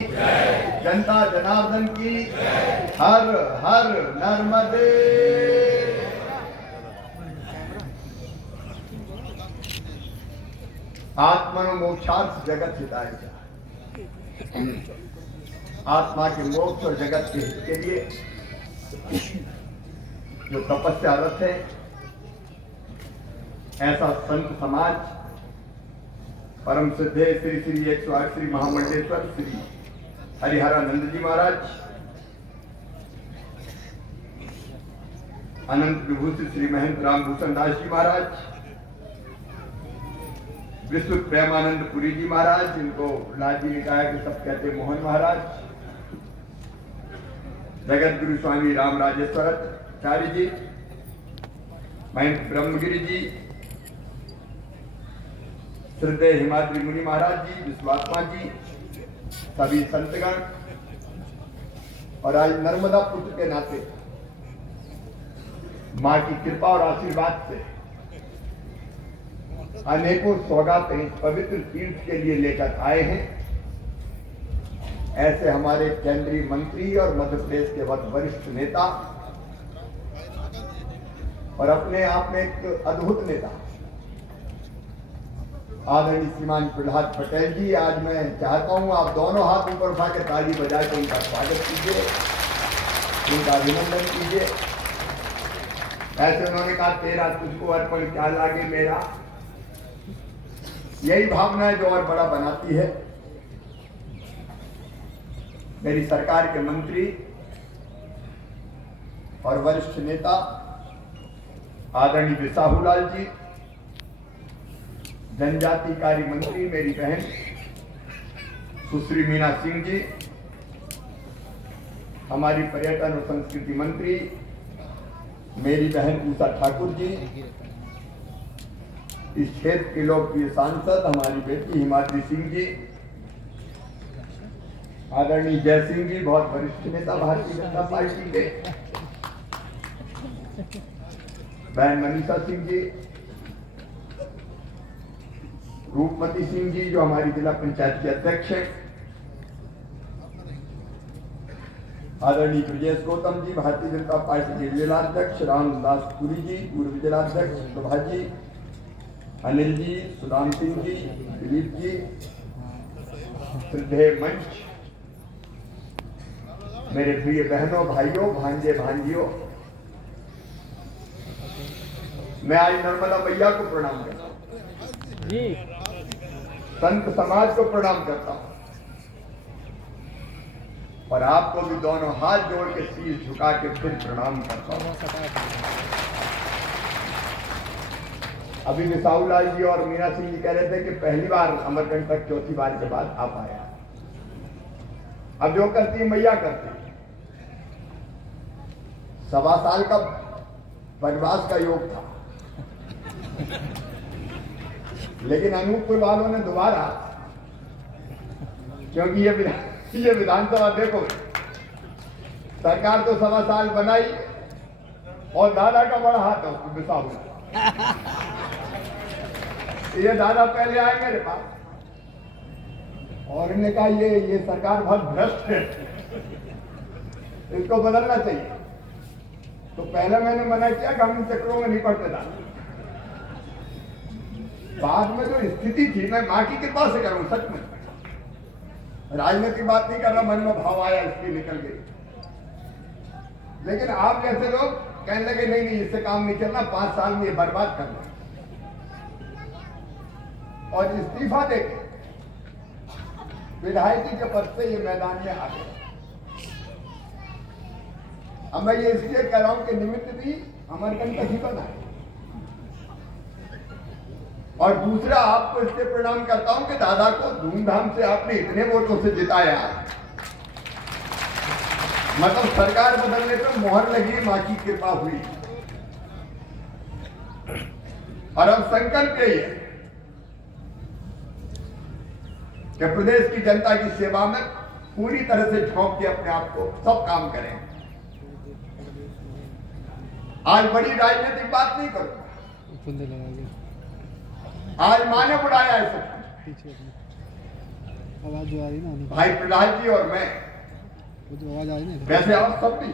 जनता जनार्दन की हर हर नर्मदे। आत्मनो मोक्षार्थ जगत हिताय। आत्मा के मोक्ष और जगत के हित के लिए जो तपस्यारत है, ऐसा संत समाज परम सिद्धे श्री श्री 108 श्री महामंडलेश्वर श्री हरिहरानंद जी महाराज, अनंत विभूषित श्री महंत रामभूषण दास जी महाराज, विश्व प्रेमानंद पुरी जी महाराज, जिनको लाजी निकाय के सब कहते मोहन महाराज, जगत गुरु स्वामी राम राजेश्वराचार्य जी, महंत ब्रह्मगिरी जी, श्रद्धेय हिमाद्री मुनि महाराज जी, विश्वात्मा जी, सभी संतगण, और आज नर्मदा पुत्र के नाते मां की कृपा और आशीर्वाद से अनेकों सौगातें पवित्र तीर्थ के लिए लेकर आए हैं। ऐसे हमारे केंद्रीय मंत्री और मध्य प्रदेश के वरिष्ठ नेता और अपने आप में एक अद्भुत नेता आदरणीय श्रीमान प्रहलाद पटेल जी, आज मैं चाहता हूं आप दोनों हाथ ऊपर उठा के ताली बजा के उनका स्वागत कीजिए, उनका अभिनंदन कीजिए। ऐसे उन्होंने कहा तेरा तुझको अर्पण क्या लागे मेरा, यही भावना है जो और बड़ा बनाती है। मेरी सरकार के मंत्री और वरिष्ठ नेता आदरणीय बिसाहूलाल जी, जनजाति कार्य मंत्री मेरी बहन सुश्री मीना सिंह जी, हमारी पर्यटन और संस्कृति मंत्री मेरी बहन उषा ठाकुर जी, इस क्षेत्र के लोकप्रिय सांसद हमारी बेटी हिमाद्री सिंह जी, आदरणीय जय सिंह जी, बहुत वरिष्ठ नेता भारतीय जनता पार्टी के, बहन मनीषा सिंह जी, रूपमती सिंह जी जो हमारी जिला पंचायत के अध्यक्ष हैं, आदरणीय ब्रजेश गौतम जी, भारतीय जनता पार्टी के जिलाध्यक्ष, रामदास पुरी जी, पूर्व जिलाध्यक्ष, शोभा जी, अनिल जी, सुदाम सिंह जी, दिलीप जी, श्रद्धेय मंच, मेरे प्रिय बहनों भाइयों भांजे भांजियों, मैं आज नर्मदा मैया को प्रणाम करता हूँ, संत समाज को प्रणाम करता हूं और आपको भी दोनों हाथ जोड़ के शीश झुका के फिर प्रणाम करता हूं। अभी बिसाहूलाल जी और मीना सिंह जी कह रहे थे कि पहली बार अमरकंटक, चौथी बार के बाद आप आया। अब जो करती है मैया करती है। 1.25 साल का वनवास का योग था, लेकिन अनूपपुर वालों ने दोबारा, क्योंकि ये विधानसभा देखो, सरकार तो 1.25 साल बनाई और दादा का बड़ा हाथ है उसको बिसाहूलाल। ये दादा पहले आए मेरे पास और इन्होंने कहा ये सरकार बहुत भ्रष्ट है, इसको बदलना चाहिए। तो पहले मैंने मना किया कि हम इन चक्रों में नहीं पड़ते दादा। बाद में जो स्थिति थी, मैं मां की कृपा से करूं, सच में राजनीतिक बात नहीं कर रहा, मन में भाव आया इसलिए निकल गई। लेकिन आप जैसे लोग कहने लगे नहीं इससे काम नहीं चलना, 5 साल में ये बर्बाद करना, और इस्तीफा देके विधायकी के पद से ये मैदान में आ गए। अब मैं ये इसलिए कह रहा हूं कि निमित्त भी अमरकंटक ही बना है, और दूसरा आपको इसलिए प्रणाम करता हूं कि दादा को धूमधाम से आपने इतने वोटों से जिताया, मतलब सरकार बदलने पर मोहर लगी, मां की कृपा हुई। और अब संकल्प यही है कि प्रदेश की जनता की सेवा में पूरी तरह से झोंक के अपने आप को सब काम करें। आज बड़ी राजनीतिक बात नहीं करूंगा, आज मां ने बुलाया है सब, आवाज जो आ रही ना भाई प्रहलाद जी और मैं, वो जो आवाज आ रही ना वैसे आप सब भी,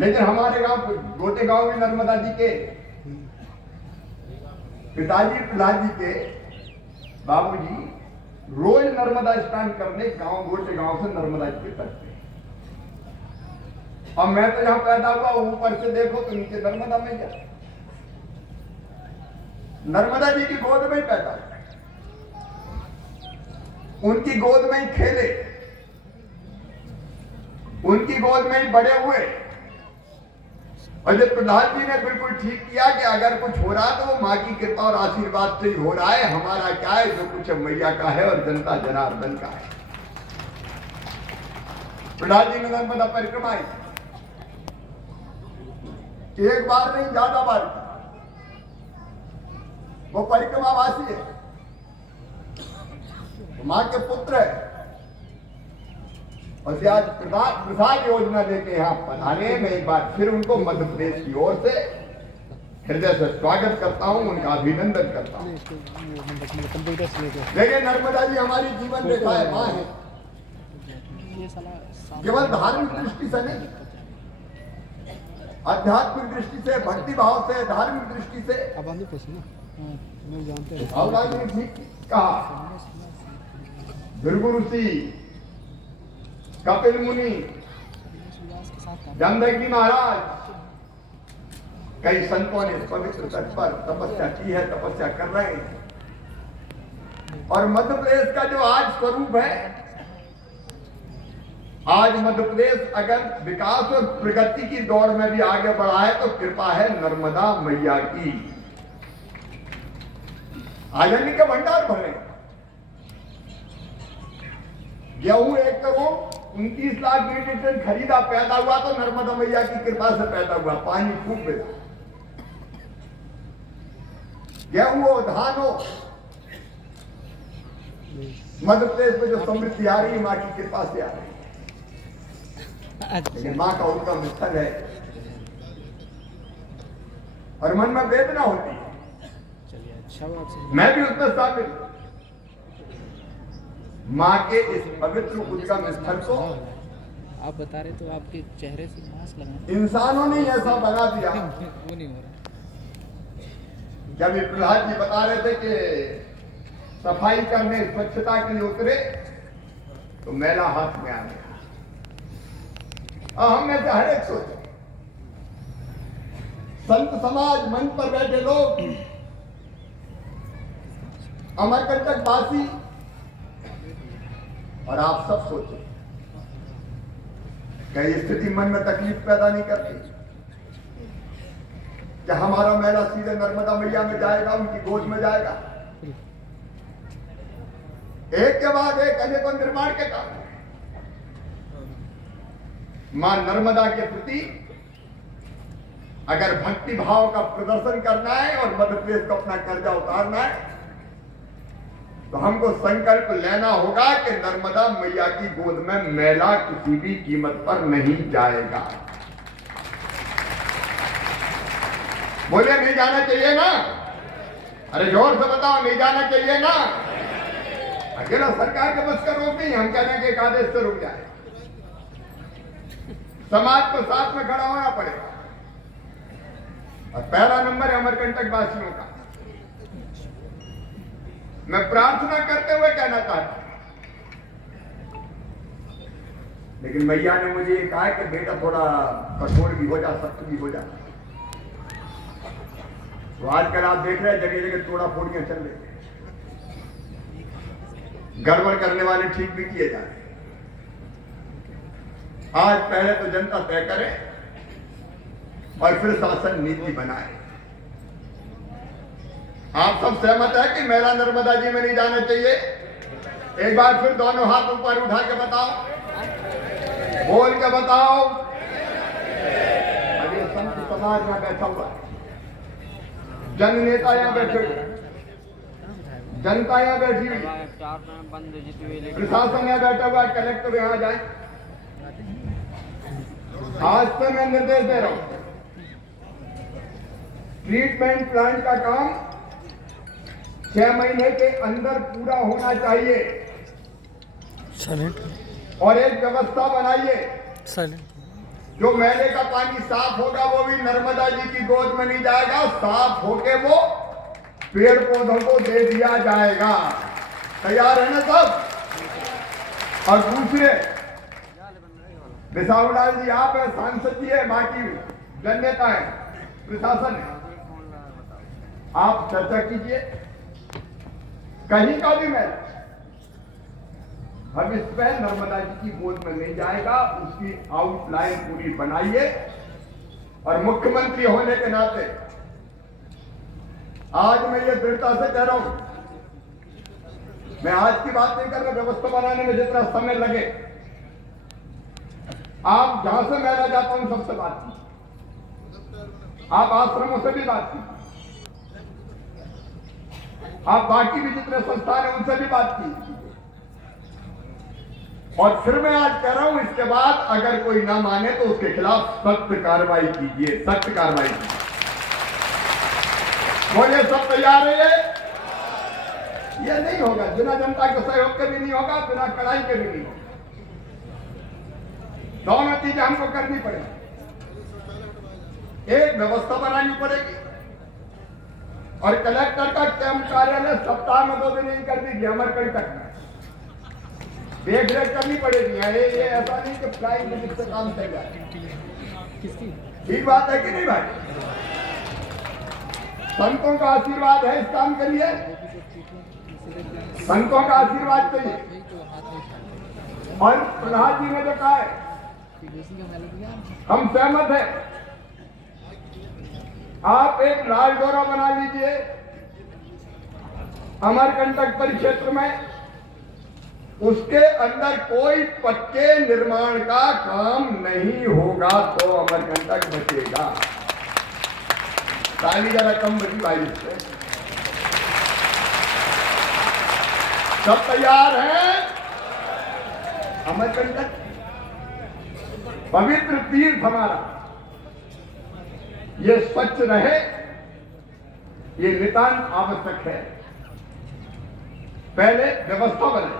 लेकिन हमारे गांव गोटे गांव में नर्मदा जी के पिताजी प्रहलाद जी के बाबूजी रोज नर्मदा स्नान करने गांव गोटे गांव से नर्मदा जी के तट पे। और मैं तो यहां पैदा हुआ, ऊपर से देखो तो नीचे नर्मदा मैया, नर्मदा जी की गोद में ही पैदा हुआ, उनकी गोद में ही खेले, उनकी गोद में ही बड़े हुए। और जब प्रहलाद जी ने बिल्कुल ठीक किया कि अगर कुछ हो रहा तो वो माँ की कृपा और आशीर्वाद से ही हो रहा है, हमारा क्या है, जो कुछ मैया का है और जनता जनार्दन का है। प्रहलाद जी ने नर्मदा परिक्रमा एक बार नहीं, ज्यादा बार, वो परिक्रमावासी है, मां के पुत्र है। और से आज प्रसाद योजना लेके यहाँ पधारे, मैं एक बार फिर उनको मध्य प्रदेश की ओर से हृदय से स्वागत करता हूँ, उनका अभिनंदन करता हूँ। देखिए नर्मदा जी हमारी जीवन रेखा है, माँ है, केवल धार्मिक दृष्टि से नहीं, आध्यात्मिक दृष्टि से, भक्ति भाव से, धार्मिक दृष्टि से। अब आंधी पैसे ना लोग जानते हैं। भावराज ने ठीक कहा, भृगु ऋषि, कपिल मुनि, जमदग्नि महाराज, कई संतों ने इस पवित्र तट पर तपस्या की है, तपस्या कर रहे हैं। और मध्य प्रदेश का जो आज स्वरूप है, आज मध्य प्रदेश अगर विकास और प्रगति की दौड़ में भी आगे बढ़ा है तो कृपा है नर्मदा मैया की। आजादी के भंडार भरे, गेहूं 1 करोड़ 29 लाख मीट्रिक टन खरीदा, पैदा हुआ तो नर्मदा मैया की कृपा से पैदा हुआ, पानी खूब मिला। गेहूं हो, धान हो, मध्य प्रदेश में जो समृद्धि आ रही है माँ की कृपा से आ रही है। लेकिन माँ का उद्गम स्थल है और मन में वेदना होती है, मैं भी उसमें शामिल। माँ के इस पवित्र उद्गम स्थल को आप बता रहे तो आपके चेहरे से मास्क लगा, इंसानों ने ऐसा बना दिया। वो नहीं हो रहा। जब ये प्रहलाद जी बता रहे थे कि सफाई करने, स्वच्छता के लिए उतरे तो मैला हाथ में आ गया। हम में से हर एक सोचे, संत समाज, मंच पर बैठे लोग, अमरकंटक वासी और आप सब सोचे, क्या ये स्थिति मन में तकलीफ पैदा नहीं करती? क्या हमारा मैला सीधे नर्मदा मैया में जाएगा, उनकी गोद में जाएगा? एक के बाद एक अनेकों निर्माण के काम। मां नर्मदा के प्रति अगर भक्ति भाव का प्रदर्शन करना है और मध्य प्रदेश को अपना कर्जा उतारना है तो हमको संकल्प लेना होगा कि नर्मदा मैया की गोद में मैला किसी भी कीमत पर नहीं जाएगा। बोले नहीं जाना चाहिए ना? अरे जोर से बताओ, नहीं जाना चाहिए ना? अकेला सरकार के बस का रोक नहीं, हम कहने के एक आदेश से रुक जाए। समाज को साथ में खड़ा होना पड़ेगा। और पहला नंबर है अमरकंटक वासियों का। मैं प्रार्थना करते हुए कहना चाहता हूं, लेकिन मैया ने मुझे ये कहा कि बेटा थोड़ा कठोर भी हो जा, सख्त भी हो जा। तो आजकल आप देख रहे हैं जगह जगह तोड़ा फोड़ियां चल रही है, गड़बड़ करने वाले ठीक भी किए जा रहे हैं। आज पहले तो जनता तय करे और फिर शासन नीति बनाए। आप सब सहमत है कि मेला नर्मदा जी में नहीं जाना चाहिए? एक बार फिर दोनों हाथ ऊपर उठा के बताओ, बोल के बताओ। अभी संत समाज में बैठा हुआ, जन नेता यहाँ बैठे हुए, जनता यहाँ बैठी हुई, प्रशासन यहाँ बैठा हुआ, कलेक्टर यहाँ जाए। आज से मैं निर्देश दे रहा हूं, ट्रीटमेंट प्लांट का काम 6 महीने के अंदर पूरा होना चाहिए और एक व्यवस्था बनाइए जो मैले का पानी साफ होगा वो भी नर्मदा जी की गोद में नहीं जाएगा, साफ होके वो पेड़ पौधों को दे दिया जाएगा। तैयार है ना सब? और दूसरे बिसाहुलाल जी आप है, सांसद जी है, बाकी जनता है, प्रशासन है, आप चर्चा कीजिए। कहीं का भी मैल हम इस पर नर्मदा जी की गोद में नहीं जाएगा, उसकी आउटलाइन पूरी बनाइए। और मुख्यमंत्री होने के नाते आज मैं ये दृढ़ता से कह रहा हूं, मैं आज की बात नहीं कर रहा, व्यवस्था बनाने में जितना समय लगे, आप जहां से मैला जाता हूं सबसे बात की, आप आश्रमों से भी बात की, आप बाकी भी जितने संस्थान हैं उनसे भी बात की। और फिर मैं आज कह रहा हूं, इसके बाद अगर कोई ना माने तो उसके खिलाफ सख्त कार्रवाई कीजिए, सख्त कार्रवाई कीजिए। बोले सब तैयार है? ये नहीं होगा, बिना जनता के सहयोग के भी नहीं होगा, बिना कड़ाई के भी नहीं होगा। दोनों चीजें हमको करनी पड़ेगी। एक व्यवस्था बनानी पड़ेगी और कलेक्टर का कैंप कार्यालय सप्ताह में 2 दिन ही कर दीजिए, अमरकंटक में देख रेख करनी पड़ेगी। ये ऐसा नहीं कि फ्लाइंग विजिट से काम चल जाए। ठीक बात है कि नहीं भाई? संतों का आशीर्वाद है, इस काम के लिए संतों का आशीर्वाद चाहिए। और प्रहलाद जी ने जो कहा है हम सहमत हैं। आप एक लाल डोरा बना लीजिए अमरकंटक परिक्षेत्र में, उसके अंदर कोई पक्के निर्माण का काम नहीं होगा तो अमरकंटक बचेगा। ताली जरा कम बची भाई से। सब तैयार हैं? अमरकंटक पवित्र तीर्थ हमारा, ये स्वच्छ रहे, ये नितांत आवश्यक है। पहले व्यवस्था बने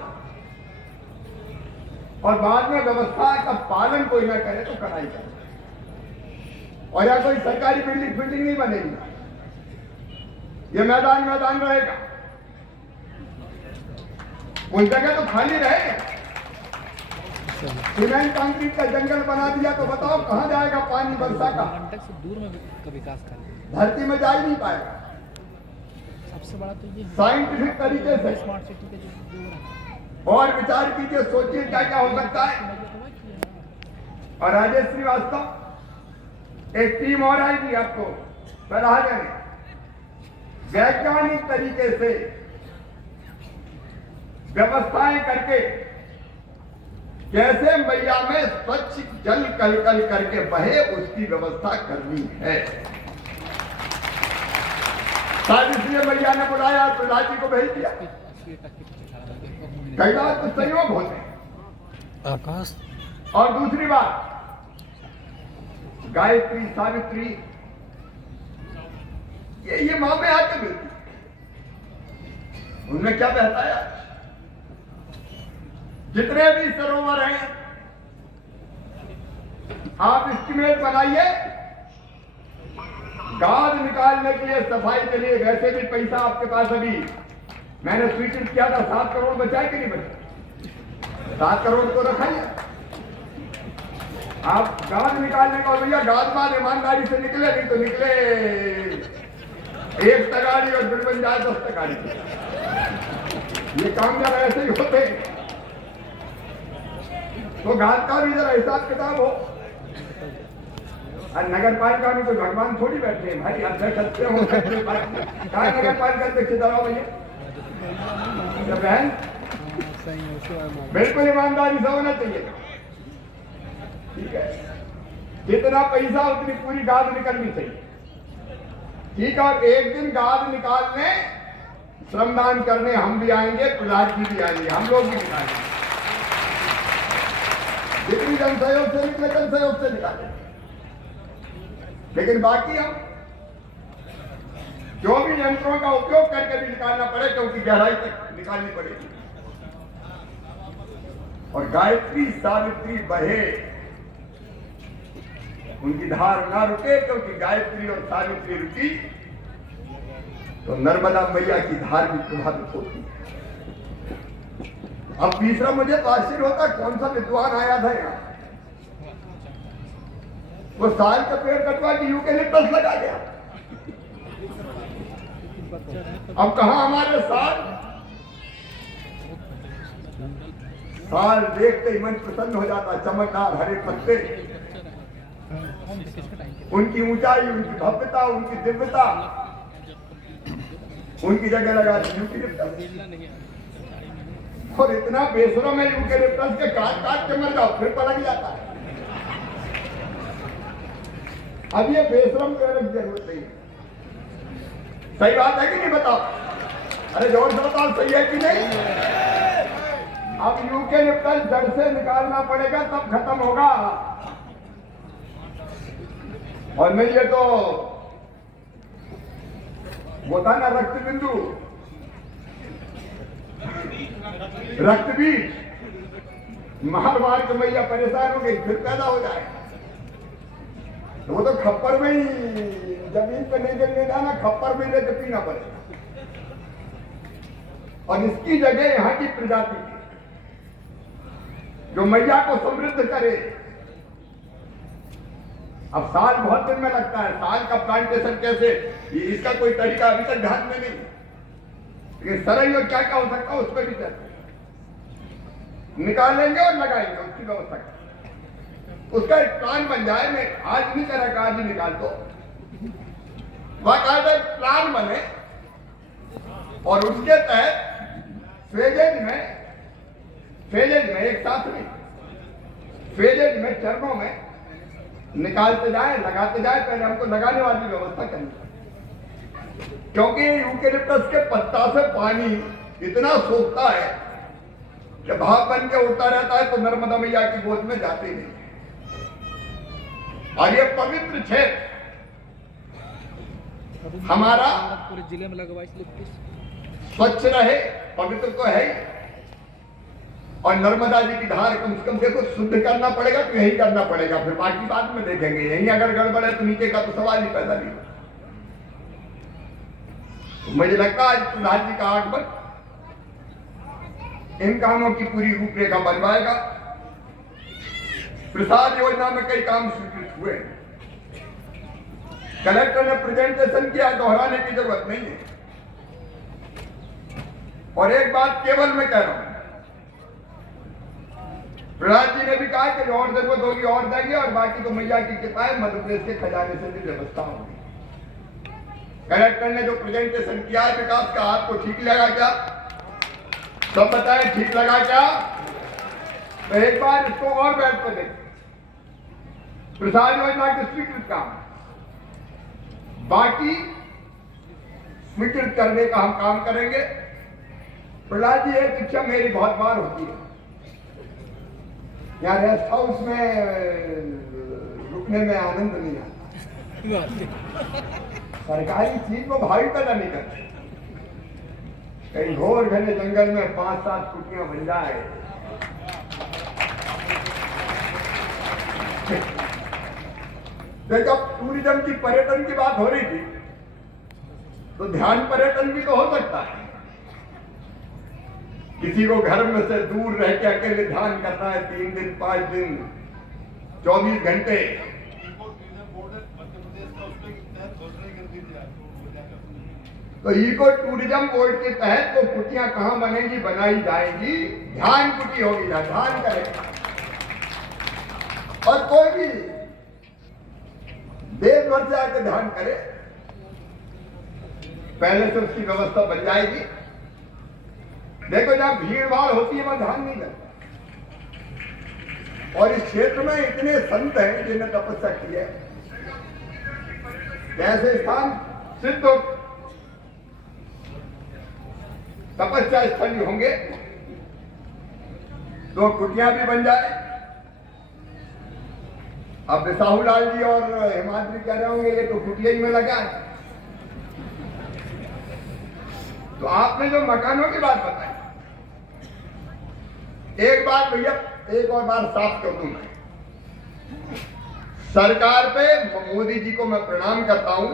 और बाद में व्यवस्था का पालन कोई ना करे तो कड़ाई करे। और या कोई सरकारी बिल्डिंग नहीं बनेगी, ये मैदान रहेगा। उन जगह तो खाली रहेगा। सीमेंट कंक्रीट का जंगल बना दिया तो बताओ कहां जाएगा पानी वर्षा का? से दूर में विकास करें, धरती में जा ही नहीं पाएगा। सबसे बड़ा तो ये साइंटिफिक तरीके से स्मार्ट सिटी के जो और विचार कीजिए, सोचिए क्या क्या हो सकता है। और राजेश श्रीवास्तव एक टीम और आएगी आपको प्रहलाद में, वैज्ञानिक तरीके से व्यवस्थाएं करके कैसे मैया में स्वच्छ जल कल कल करके बहे उसकी व्यवस्था करनी है। शायद इसलिए मैया ने बुलाया, प्रहलाद जी को भेज दिया। कई बार तो संयोग होते हैं आकाश। और दूसरी बात, गायत्री सावित्री ये माँ में आके मिलती, उनने क्या बताया? जितने भी सरोवर हैं आप एस्टिमेट बनाइए, गाद निकालने के लिए, सफाई के लिए। वैसे भी पैसा आपके पास अभी मैंने स्वीकृत किया था, 7 करोड़ बचाए कि नहीं बचा? 7 करोड़ तो रखा ही है। आप गाद निकालने का, भैया गाद बाद ईमानदारी से निकले, नहीं तो निकले 1 तगाड़ी और फिर बन जाए 10 तगाड़ी। ये काम जरा ऐसे ही होते तो घाट का भी जरा हिसाब किताब हो। और नगर पालिका में कोई भगवान थोड़ी बैठे हैं भाई, अध्यक्ष अच्छे हो सकते कहा नगर पालिका अध्यक्ष दवा भैया बहन, बिल्कुल ईमानदारी से होना चाहिए। ठीक है, जितना पैसा उतनी पूरी गाद निकलनी चाहिए। ठीक है, और एक दिन गाद निकालने, श्रमदान करने हम भी आएंगे, प्रहलाद जी भी आएंगे, हम लोग भी निकालेंगे। जितनी जन सहयोग से निकले, जन सहयोग से निकाले। लेकिन बाकी हम जो भी यंत्रों का उपयोग करके भी निकालना पड़े क्योंकि गहराई तक निकालनी पड़ेगी। और गायत्री सावित्री बहे, उनकी धार ना रुके, क्योंकि गायत्री और सावित्री रुकी तो नर्मदा मैया की धार भी प्रभावित होती है। अब तीसरा मुझे तो आश्चर्य होता, कौन सा विद्वान आया था यहाँ, वो साल का पेड़ कटवा के यूकेलिप्टस लगा गया। अब कहा हमारे साल देखते ही मन प्रसन्न हो जाता, चमकदार हरे पत्ते, उनकी ऊंचाई, उनकी भव्यता, उनकी दिव्यता, उनकी जगह लगा दी यूकेलिप्टस। और इतना बेशरम है यूकेलिप्टस के काट काट के मर जाओ फिर पलट जाता है। अब ये बेशरम कहने की जरूरत नहीं। सही बात है कि नहीं, बताओ, अरे जोर से बताओ, सही है कि नहीं? अब यूकेलिप्टस जड़ से निकालना पड़ेगा तब खत्म होगा। और नहीं ये तो वो था ना रक्त बिंदु, रक्त बीज, मार मार के मैया परेशान हो गई, फिर पैदा हो जाए तो वो तो खप्पर में ही, जमीन पे नहीं गिरने जाना, खप्पर में लेके पीना पड़ेगा। और इसकी जगह यहाँ की प्रजाति जो मैया को समृद्ध करे। अब साल बहुत दिन में लगता है, साल का प्लांटेशन कैसे, इसका कोई तरीका अभी तक ध्यान में नहीं, लेकिन सरल और क्या क्या हो सकता है उस पर भी चलते निकालेंगे और लगाएंगे, उसकी व्यवस्था करें, उसका एक प्लान बन जाए। मैं आज नहीं करा, आज ही निकाल दो, बाकायदा प्लान बने और उसके तहत फेजेज में एक साथ नहीं, फेजेज में, चरणों में निकालते जाए, लगाते जाए। पहले हमको लगाने वाली व्यवस्था करनी है, क्योंकि यूकेलिप्टस के पत्ता से पानी इतना सोखता है कि भाप बन के उड़ता रहता है, तो नर्मदा मैया की गोद में जाते ही नहीं। और ये पवित्र क्षेत्र हमारा पूरे जिले में लगवाई स्वच्छ रहे, पवित्र तो है ही। और नर्मदा जी की धार कम से कम देखो शुद्ध करना पड़ेगा, तो यही करना पड़ेगा, फिर बाकी बाद में देखेंगे। यही अगर गड़बड़ है तो नीचे का तो सवाल ही पैदा नहीं। तो मुझे लगता है प्रधान जी का आगमन इन कामों की पूरी रूपरेखा बनवाएगा। प्रसाद योजना में कई काम स्वीकृत हुए, कलेक्टर ने प्रेजेंटेशन किया, दोहराने की जरूरत नहीं है। और एक बात केवल मैं कह रहा हूं, प्रहलाद जी ने भी कहा कि जो और जरूरत होगी और देंगे, और बाकी तो मैया की कृपा है, मध्य प्रदेश के खजाने से भी व्यवस्था होगी। कलेक्टर ने जो प्रेजेंटेशन किया है विकास का, आपको ठीक लगा क्या? सब बताएं, ठीक लगा क्या? तो एक बार इसको और बैठ कर देखें। प्रसाद योजना के स्वीकृत काम, बाकी स्वीकृत करने का हम काम करेंगे। प्रहलाद जी, एक इच्छा मेरी बहुत बार होती है, यहाँ रेस्ट हाउस में रुकने में आनंद नहीं आता। सरकारी चीज को भारी पैदा नहीं करते। कहीं घोर घने जंगल में 5-7 कुटियां बन जाए, जब टूरिज्म की, पर्यटन की बात हो रही थी, तो ध्यान पर्यटन भी तो हो सकता है। किसी को घर में से दूर रह के अकेले ध्यान करना है 3 दिन 5 दिन 24 घंटे, तो इको टूरिज्म बोर्ड के तहत वो कुटियां कहां बनेगी, बनाई जाएगी, ध्यान कुटी होगी, ना ध्यान करेगा। और कोई भी देश भर से आकर ध्यान करे, पहले से उसकी व्यवस्था बन जाएगी। देखो जहां भीड़ भाड़ होती है वहां ध्यान नहीं करता। और इस क्षेत्र में इतने संत हैं जिन्हें तपस्या की है, ऐसे स्थान सिद्ध तपस्या स्थल होंगे, तो कुटियां भी बन जाए। अब साहू लाल जी और हिमाद्री कह रहे होंगे ये तो कुटिया ही में लगा है, तो आपने जो मकानों की बात बताई, एक बात भैया, एक और बार साफ कर दूं, मैं सरकार पे मोदी जी को मैं प्रणाम करता हूं।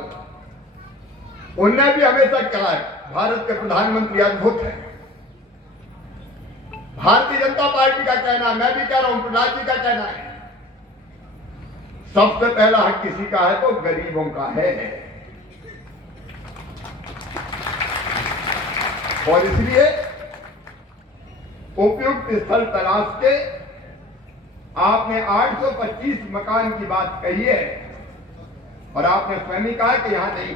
उनने भी हमेशा कहा है भारत के प्रधानमंत्री अद्भुत है। भारतीय जनता पार्टी का कहना, मैं भी कह रहा हूं, प्रहलाद जी का कहना है, सबसे पहला हक किसी का है तो गरीबों का है। और इसलिए उपयुक्त स्थल तलाश के आपने 825 मकान की बात कही है, और आपने स्वयं ही कहा कि यहां नहीं,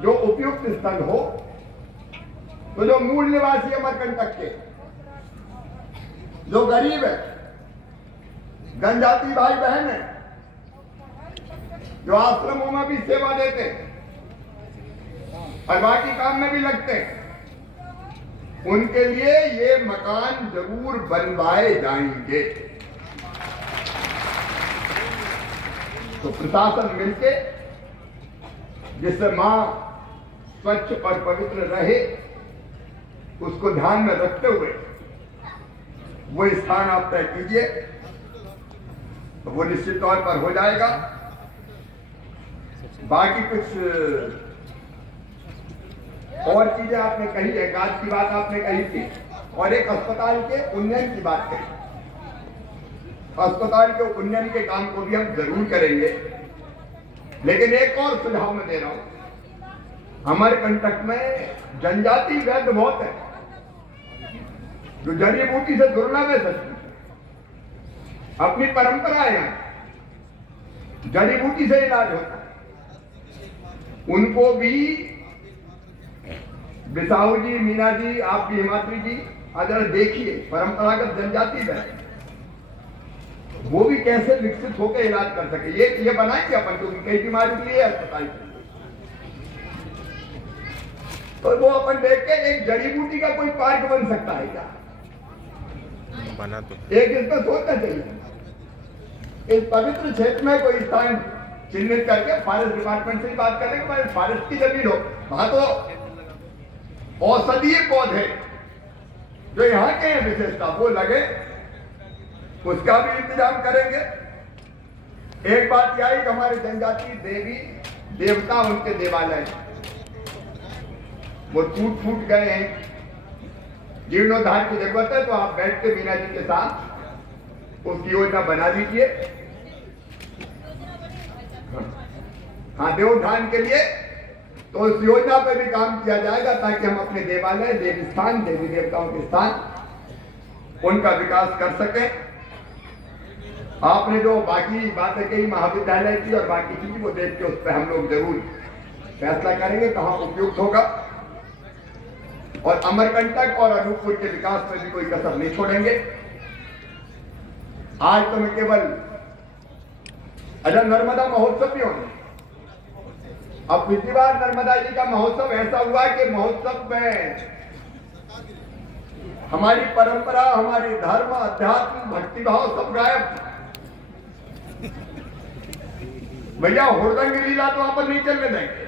जो उपयुक्त स्थल हो, तो जो मूल निवासी अमरकंटक के, जो गरीब है, जनजाति भाई बहन है, जो आश्रमों में भी सेवा देते हैं और बाकी काम में भी लगते हैं, उनके लिए ये मकान जरूर बनवाए जाएंगे। तो प्रशासन मिलके जिससे मां स्वच्छ और पवित्र रहे, उसको ध्यान में रखते हुए वो स्थान आप तय कीजिए, तो वो निश्चित तौर पर हो जाएगा। बाकी कुछ और चीजें आपने कही है, गाज की बात आपने कही थी, और एक अस्पताल के उन्नयन की बात कही। अस्पताल के उन्नयन के काम को भी हम जरूर करेंगे, लेकिन एक और सुझाव मैं दे रहा हूं। अमरकंटक में जनजाति वैद्य बहुत है, जो जड़ी बूटी से दुर्लभ है। अपनी परंपरा है, जड़ी बूटी से इलाज होता है। उनको भी बिसाहू जी, मीना जी, आप भी हिमाद्री जी, अगर देखिए परंपरागत जनजाति में वो भी कैसे विकसित होकर इलाज कर सके, ये बनाएंगे अपन, क्योंकि कई बीमारी के लिए अस्पताल, तो वो अपन देख के एक जड़ी बूटी का कोई पार्क बन सकता है क्या? बना तो एक इसमें सोचना चाहिए। इस पवित्र क्षेत्र में कोई स्थान चिन्हित करके फॉरेस्ट डिपार्टमेंट से ही बात करें कि फॉरेस्ट की जमीन हो, वहां तो औषधीय पौधे जो यहाँ के हैं विशेषता वो लगे, उसका भी इंतजाम करेंगे। एक बात यह है कि हमारे जनजाति देवी देवता, उनके देवालय वो टूट फूट गए हैं, जीर्णोद्धार की जरूरत है। तो आप बैठ के मीना जी के साथ उसकी योजना बना लीजिए। हाँ, देवोत्थान के लिए तो उस योजना पर भी काम किया जाएगा, ताकि हम अपने देवालय, देवी स्थान, देवी देवताओं के स्थान, उनका विकास कर सकें। आपने जो बाकी बातें कही महाविद्यालय की और बाकी चीज, वो देख के उस पर हम लोग जरूर फैसला करेंगे कहाँ उपयुक्त होगा। और अमरकंटक और अनूपपुर के विकास में भी कोई कसर नहीं छोड़ेंगे। आज तो मैं केवल नर्मदा महोत्सव भी होंगे। अब पिछली बार नर्मदा जी का महोत्सव ऐसा हुआ कि महोत्सव में हमारी परंपरा, हमारी धर्म, अध्यात्म, भक्तिभाव सब गायब था। भैया हुड़दंग लीला तो अपन नहीं चलने देंगे।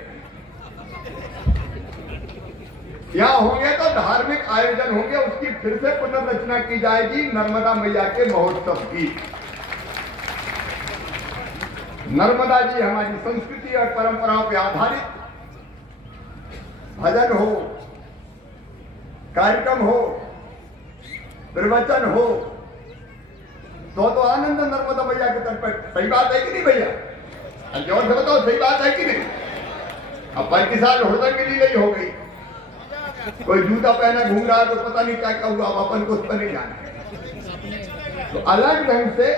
यहाँ होंगे तो धार्मिक आयोजन होंगे, उसकी फिर से पुनर्रचना की जाएगी नर्मदा मैया के महोत्सव की। नर्मदा जी हमारी संस्कृति और परंपराओं पर आधारित भजन हो, कार्यक्रम हो, प्रवचन हो, तो आनंद नर्मदा मैया के तट पर। सही बात है कि नहीं भैया? जोर से बताओ, सही बात है कि नहीं? अब 25 साल हुड़दंग लीला ही हो गई। कोई जूता पहना घूम रहा तो पता नहीं क्या क्या हुआ, अपन को उस पर नहीं जाना। तो अलग ढंग से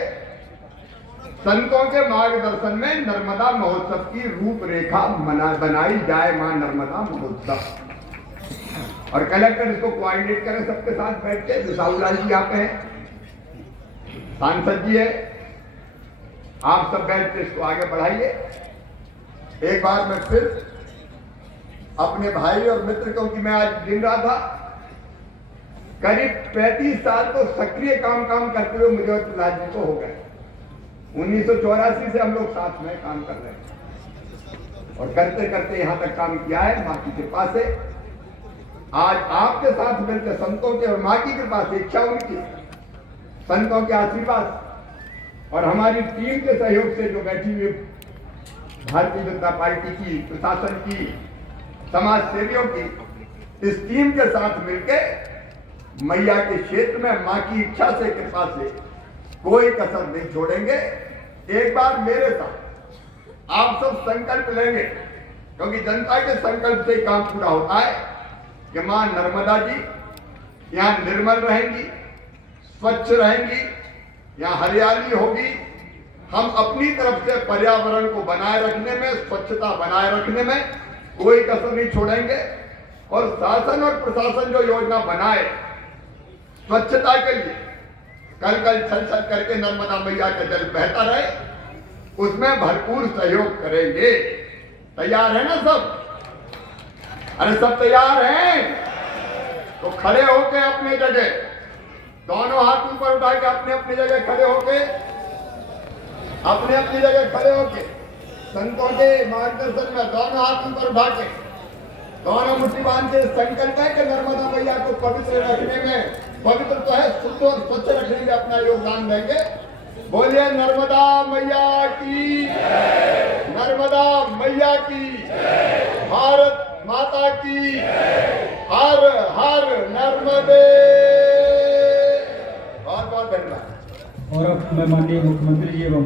संतों के मार्गदर्शन में नर्मदा महोत्सव की रूपरेखा बनाई जाए, मां नर्मदा महोत्सव। और कलेक्टर इसको कोऑर्डिनेट करें सबके साथ बैठ के। विशाल जी यहाँ पे हैं, सांसद जी है, आप सब बैठ के इसको आगे बढ़ाइए। एक बार मैं फिर अपने भाई और मित्र, क्योंकि मैं आज गिन रहा था, करीब 35 साल तो सक्रिय काम करते हुए मुझे और प्रहलाद जी को हो गए। 1984 से हम लोग साथ में काम कर रहे हैं और करते करते यहां तक काम किया है। मां की कृपा से आज आपके साथ मिलकर संतों के और माँ की कृपा से, इच्छा उनकी, संतों के आशीर्वाद और हमारी टीम के सहयोग से जो बैठी हुई भारतीय जनता पार्टी की, प्रशासन की, समाज सेवियों की, इस टीम के साथ मिलकर मैया के क्षेत्र में माँ की इच्छा से, कृपा से कोई कसर नहीं छोड़ेंगे। एक बार मेरे साथ आप सब संकल्प लेंगे, क्योंकि जनता के संकल्प से काम पूरा होता है कि मां नर्मदा जी यहाँ निर्मल रहेंगी, स्वच्छ रहेंगी, यहाँ हरियाली होगी। हम अपनी तरफ से पर्यावरण को बनाए रखने में, स्वच्छता बनाए रखने में कोई कसर नहीं छोड़ेंगे। और शासन और प्रशासन जो योजना बनाए स्वच्छता के लिए, कल कल छल छल करके नर्मदा मैया का जल बहता रहे, उसमें भरपूर सहयोग करेंगे। तैयार है ना सब? अरे सब तैयार हैं? तो खड़े होके अपने जगह, दोनों हाथ ऊपर उठा के अपने अपनी जगह खड़े होके, अपने अपनी जगह खड़े होके संतों के मार्गदर्शन में दोनों हाथ ऊपर उठा के, दोनों मुट्ठी बांध के संकल्प है कि नर्मदा मैया को पवित्र रखने में, पवित्र तो है, शुद्ध और स्वच्छ रखने में अपना योगदान देंगे। बोलिए नर्मदा मैया की, नर्मदा मैया की, भारत माता की, हर हर नर्मदे। बहुत बहुत धन्यवाद। और अब मैं माननीय मुख्यमंत्री जी एवं